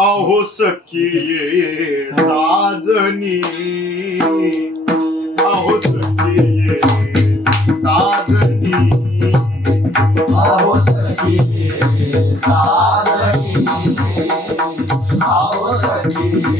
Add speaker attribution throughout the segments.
Speaker 1: आहो सखी साजनी।
Speaker 2: अहो सखी साजनी। अहो सखी साजनी। अहो
Speaker 1: सखी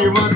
Speaker 1: you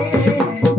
Speaker 1: Música